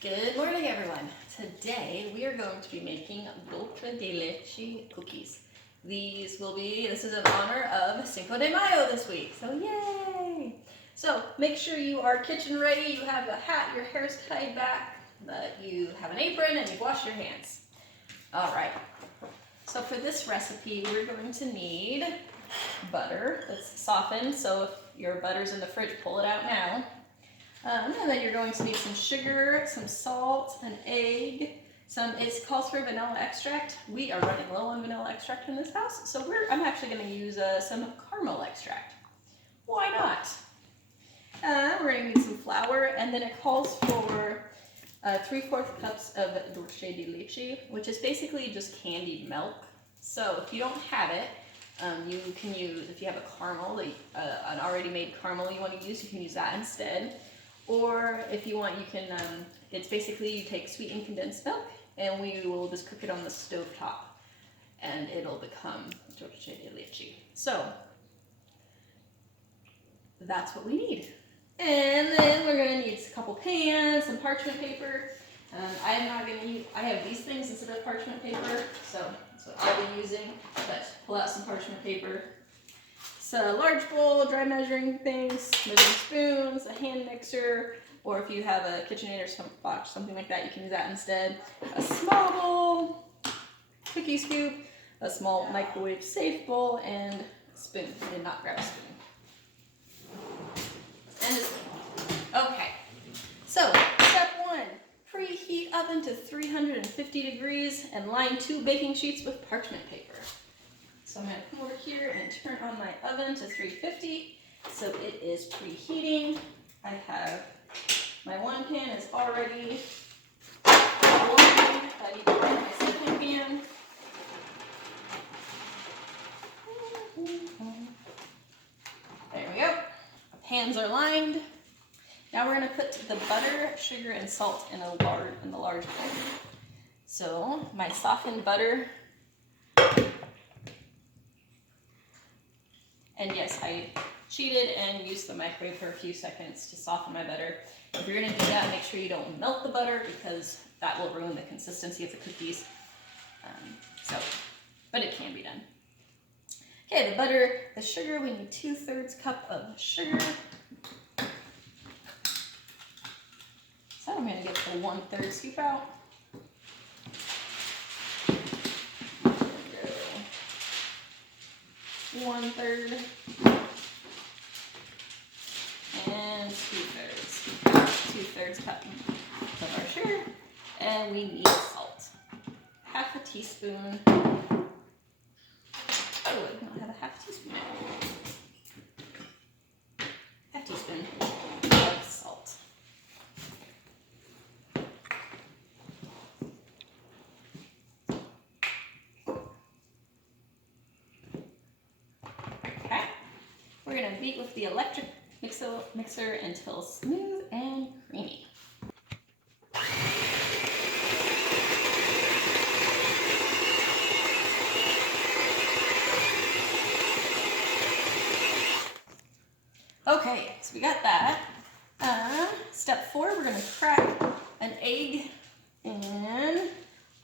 Good morning, everyone. Today we are going to be making Dulce de Leche cookies. This is in honor of Cinco de Mayo this week, so yay! So make sure you are kitchen ready, you have a hat, your hair's tied back, you have an apron, and you've washed your hands. All right, so for this recipe, we're going to need butter that's softened, so if your butter's in the fridge, pull it out now. And then you're going to need some sugar, some salt, an egg, it calls for vanilla extract. We are running low on vanilla extract in this house, so I'm actually going to use some caramel extract. Why not? We're going to need some flour, and then it calls for 3/4 cups of Dulce de Leche, which is basically just candied milk. So if you don't have it, you can use, if you have a caramel, an already made caramel you want to use, you can use that instead. Or if you want, you can, it's basically you take sweetened condensed milk and we will just cook it on the stove top and it'll become Dulce de Leche. So that's what we need. And then we're gonna need a couple pans, some parchment paper. I have these things instead of parchment paper, so that's what I'll be using. But pull out some parchment paper. So a large bowl, dry measuring things, measuring spoons, a hand mixer, or if you have a KitchenAid or something like that, you can use that instead. A small bowl, cookie scoop, a small microwave safe bowl, and a spoon. I did not grab a spoon. And a spoon. Okay, so step 1, preheat oven to 350 degrees and line 2 baking sheets with parchment paper. So I'm going to come over here and turn on my oven to 350, so it is preheating. I have my one pan is already warmed. I need to warm my second pan. There we go. The pans are lined. Now we're going to put the butter, sugar, and salt in the large bowl. So my softened butter. And yes, I cheated and used the microwave for a few seconds to soften my butter. If you're gonna do that, make sure you don't melt the butter because that will ruin the consistency of the cookies. But it can be done. Okay, the sugar, we need 2/3 cup of sugar. So I'm gonna get the 1/3 scoop out. 1/3 and 2/3 cup of our sugar, and we need salt, 1/2 teaspoon. Oh, I do not have a 1/2 teaspoon. 1/2 teaspoon of salt. We're going to beat with the electric mixer until smooth and creamy. Okay, so we got that. Step 4, we're going to crack an egg in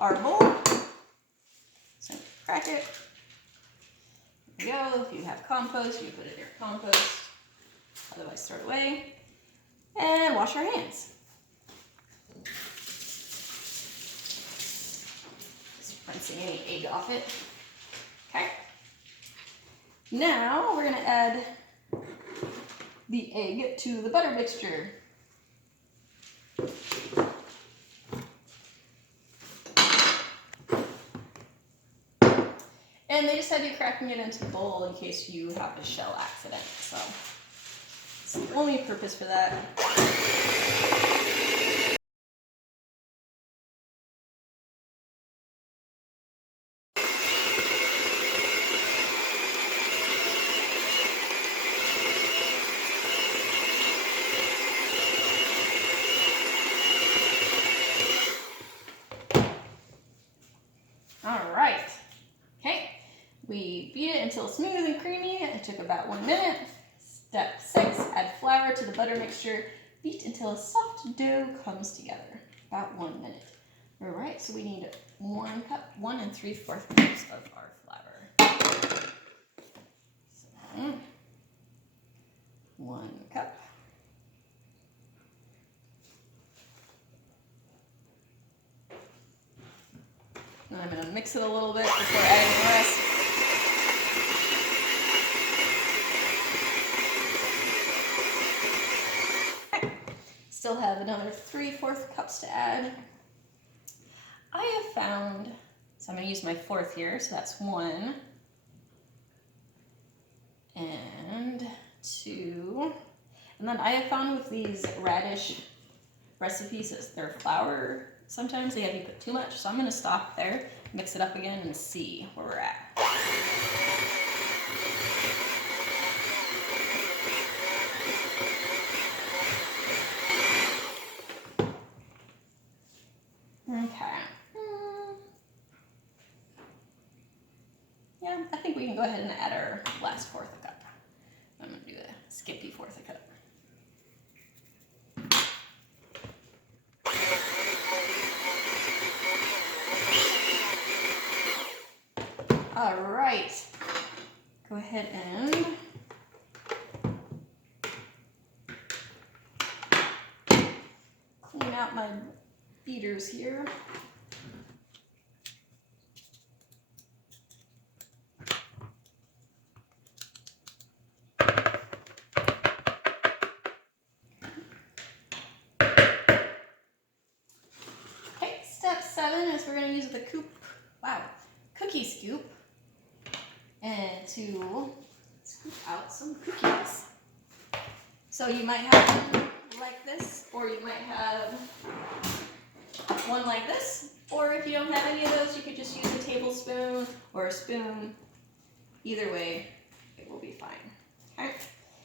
our bowl. So crack it. There we go. If you have compost, you put it in your compost. Otherwise, throw it away. And wash our hands. Just rinsing any egg off it. Okay. Now we're going to add the egg to the butter mixture. And they just have you cracking it into the bowl in case you have a shell accident. So it's the only purpose for that. All right. We beat it until smooth and creamy. It took about 1 minute. Step 6, add flour to the butter mixture. Beat until a soft dough comes together. about 1 minute. All right, so we need 1 cup, 1 3/4 cups of our flour. So, 1 cup. And I'm going to mix it a little bit before adding the rest. Still have another 3/4 cups to add. I have found, so I'm going to use my 4th here, so that's 1 and 2. And then I have found with these radish recipes that their flour, sometimes they have you put too much, so I'm going to stop there, mix it up again, and see where we're at. Okay. Yeah, I think we can go ahead and add our last 1/4 cup. I'm going to do a skippy 1/4 cup. All right. Go ahead and clean out my beaters here. Okay, step 7 is we're going to use the cookie scoop and to scoop out some cookies. So you might have one like this, or you might have one like this, or if you don't have any of those, you could just use a tablespoon or a spoon. Either way, it will be fine. Okay,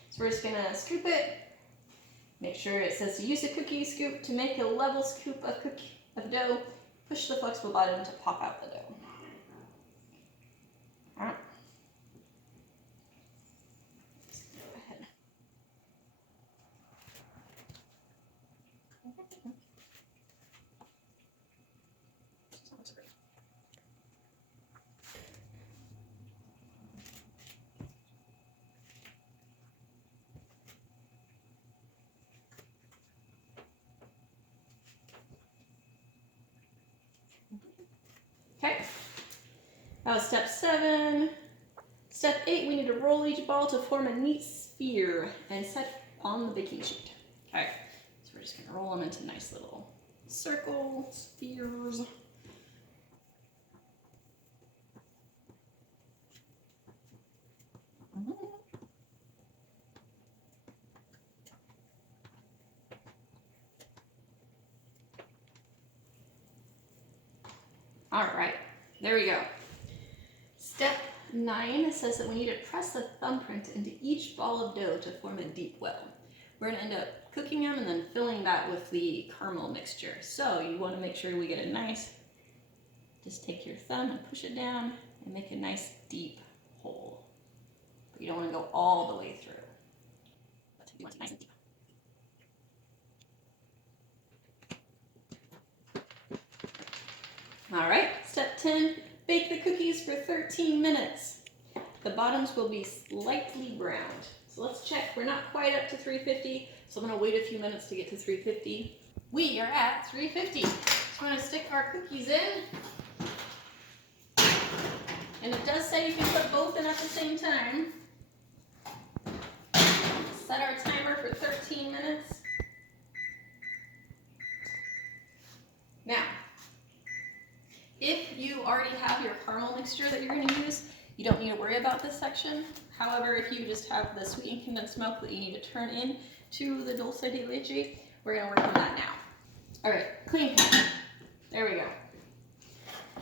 so we're just gonna scoop it. Make sure it says to use a cookie scoop to make a level scoop of dough. Push the flexible button to pop out the dough. All right. Go ahead. Okay, that was step 7. Step 8, we need to roll each ball to form a neat sphere and set on the baking sheet. Okay, so we're just gonna roll them into nice little circle spheres. All right, there we go. Step 9 says that we need to press a thumbprint into each ball of dough to form a deep well. We're gonna end up cooking them and then filling that with the caramel mixture. So you wanna make sure we get a nice, just take your thumb and push it down and make a nice deep hole. But you don't wanna go all the way through. But you want it nice and deep. All right, step 10, bake the cookies for 13 minutes. The bottoms will be slightly browned. So let's check, we're not quite up to 350, so I'm gonna wait a few minutes to get to 350. We are at 350. So we're gonna stick our cookies in. And it does say you can put both in at the same time. Set our timer for 13 minutes. Now, if you already have your caramel mixture that you're going to use, you don't need to worry about this section. However, if you just have the sweetened condensed milk that you need to turn in to the Dulce de Leche, we're going to work on that now. All right, clean pan. There we go.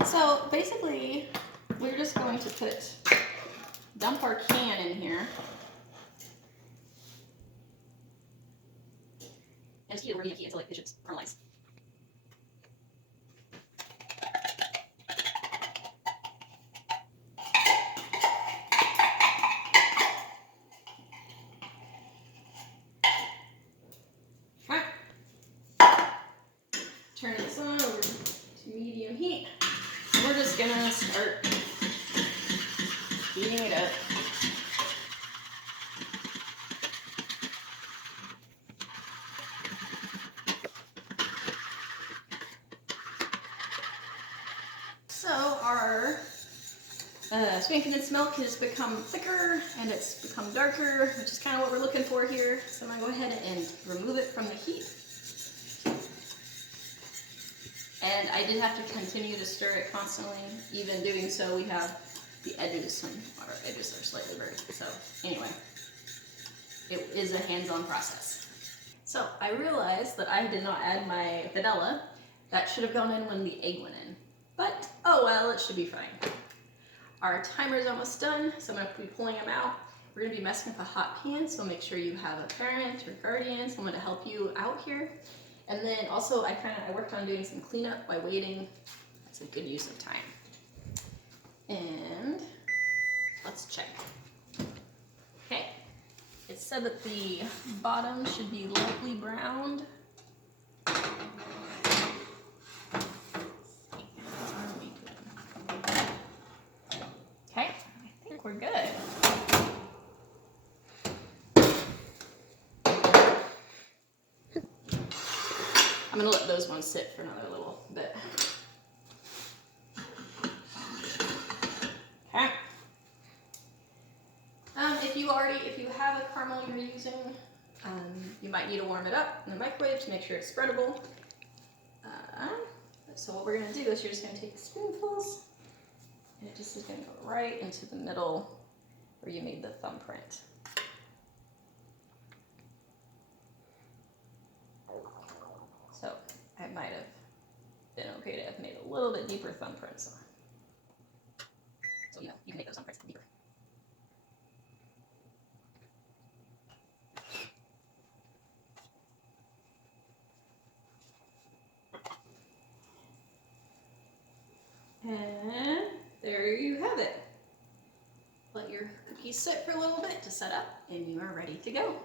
So basically, we're just going to dump our can in here. And just keep it working until it should caramelize. Turn this on over to medium heat. And we're just gonna start heating it up. So our sweetened condensed milk has become thicker and it's become darker, which is kind of what we're looking for here. So I'm gonna go ahead and remove it from the heat. And I did have to continue to stir it constantly. Even doing so, we have the edges, some of our edges are slightly burnt. So anyway, it is a hands-on process. So I realized that I did not add my vanilla. That should have gone in when the egg went in. But, oh well, it should be fine. Our timer is almost done, so I'm going to be pulling them out. We're going to be messing with a hot pan, so make sure you have a parent or guardian, someone to help you out here. And then also I worked on doing some cleanup by waiting. That's a good use of time. And let's check. Okay, it said that the bottom should be lightly browned. Okay, I think we're good. I'm gonna let those ones sit for another little bit. Okay. If you have a caramel you're using, you might need to warm it up in the microwave to make sure it's spreadable. So what we're gonna do is you're just gonna take spoonfuls, and it just is gonna go right into the middle where you made the thumbprint. So I might have been okay to have made a little bit deeper thumbprints. So you can make those thumbprints deeper. And there you have it. Let your cookies sit for a little bit to set up, and you are ready to go.